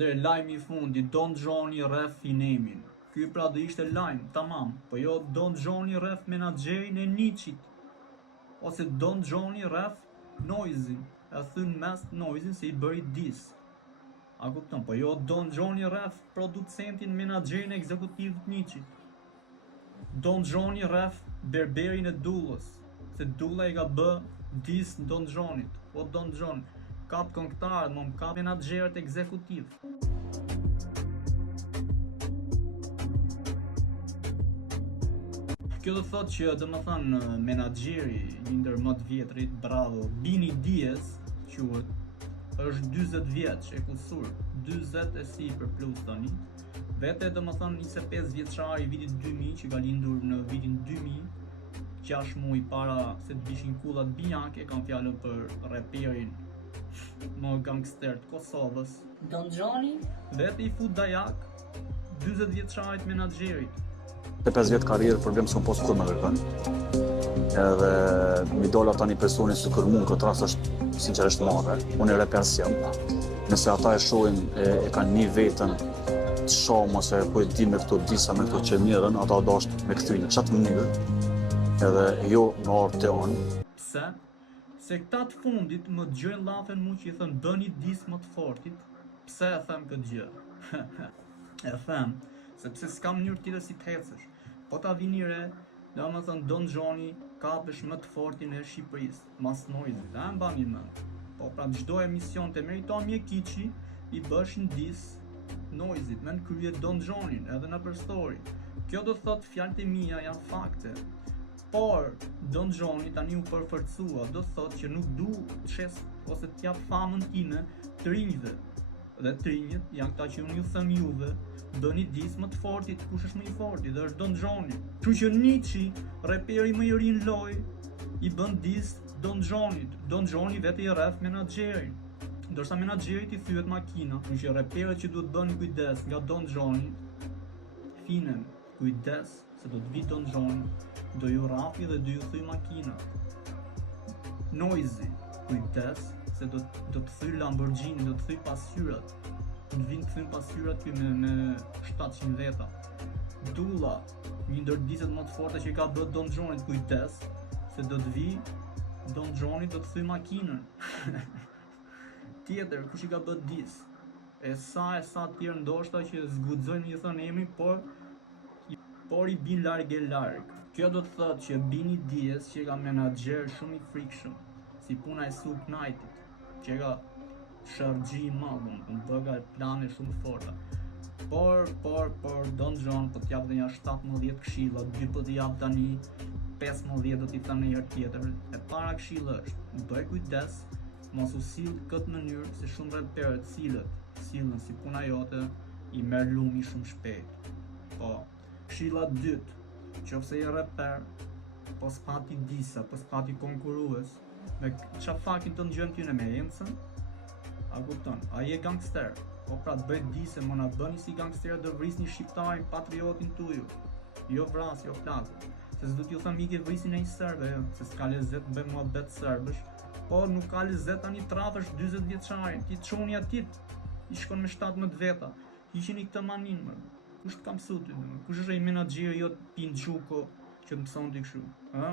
Atëherë lajmi I fundit, Don Johnny rreth Finemin. Ky pra do ishte lajm, tamam, po jo Don Johnny rreth menaxherin e Niçit. Ose Don Johnny rreth Noizin. E thyn mes Noizin se I bëri dis. A kupton? Po jo Don Johnny rreth producentin, menaxherin ekzekutiv të Niçit. Don Johnny rreth berberin e Dullës, se Dulla I ka bë dis Don Johnnyt. O Don John, kap këngëtarët, më kap menaxherët ekzekutiv. Kjo do thotë që domethënë menaxheri I ndër më të vjetrit, bravo, Bini Diaz, quhet, është 40 vjeç e kusur, 40 e sipër plus tani. Vete domethënë 25 vjeçar I vitit 2000 që ka lindur në vitin 2000, 6 muaj para se të vishin kullat Bianche, kam fjalën për reperin më gangster të Kosovës. Don Johnny? Vete I fut dajak 40 vjeçarit menaxherit. Te 5 vjet karrierë problem s'kom pas kur me kërkon. Edhe mi dola tani personi si kur mund këtë rast është sinqerisht madhe. Unë e repens jam. Nëse ata e shohin e kanë një vetën të shohëm ose po e di me këto disa me këto që mirën, ata dasht me këthy në qatë mënyrë edhe jo në orë të onë. Pse? Se këta të fundit më dëgjojnë llafen mu që I thënë bëni dis më të fortit. Pse e them këtë gjë? E them sepse s'ka mënyrë tjetër si të hecësh. Po ta vini re, domethënë Don Johnny kapësh më të fortin e Shqipërisë, mas Noizit, a mbani mend. Po pra çdo emision të meriton Mjekiçi I bëshin dis Noizit, me në krye Don Johnny edhe në për story. Kjo do thotë fjalët e mia janë fakte. Por Don Johnny tani u përforcua, do thotë që nuk du të shes ose të jap famën time të rinjve. Dhe të rinjët janë këta që unë ju them juve, bëni dis më të fortit, kush është më I forti, dhe është Don Johnny. Kështu që Niçi, reperi më I ri në lojë, I bën dis Don Johnnyt. Don Johnny vete I rreth menaxherin. Ndërsa menaxherit I thyet makina. Kështu që reperët që duhet bëni kujdes nga Don Johnny, Finem, kujdes se do të vi Don Johnny, do ju rafi dhe do ju thyj makina. Noizi, kujdes se do të thyj Lamborghini, do të thyj pasqyrat. Në vinë të thyj pasqyrat ky me 700 veta. Dulla, një ndër diset më të forta që I ka bërë Don Johnny, kujdes se do të vi Don Johnny, do të thyj makinën. Tjetër, kush I ka bërë dis? E sa tjerë ndoshta që zguxojnë një thënë emrin, por I bin larg e larg. Kjo do të thotë që Bini Diaz, që ka menaxher shumë I frikshëm, si puna e Suge Knightit, që ka shërgji I madh, bëga plane shumë forta. Por Don John po t'jap dhe një 17 këshilla, 2 po t'i jap tani 15 do t'i thënë një herë tjetër. E para këshilla është, bëj kujdes, mos u sill këtë mënyrë se shumë reperët sillen si puna jote, I merr lumi shumë shpejt. Po, këshilla dytë, qofse je reper, po s'pati disa, po s'pati konkurues, me qa fakin të ndgjojmë ty në me encën, a kupton, a je gangster, po pra të bëjt dise, mona bëni si gangster dhe vrisni shqiptarin, patriotin tuju, jo vras, jo plazë, se s'du t'ju thëm ike vrisin e I sërbë, se s'ka lezet bëj mua bet sërbësh, por nuk ka lezet tani trafësh 40 vjeçarin, ti të qoni atit, I shkon me 17 veta, ishin I këtë manin, kush të kam mësu ty, kush është ai menaxheri jot Pinçuko që të mëson ti kështu, ha?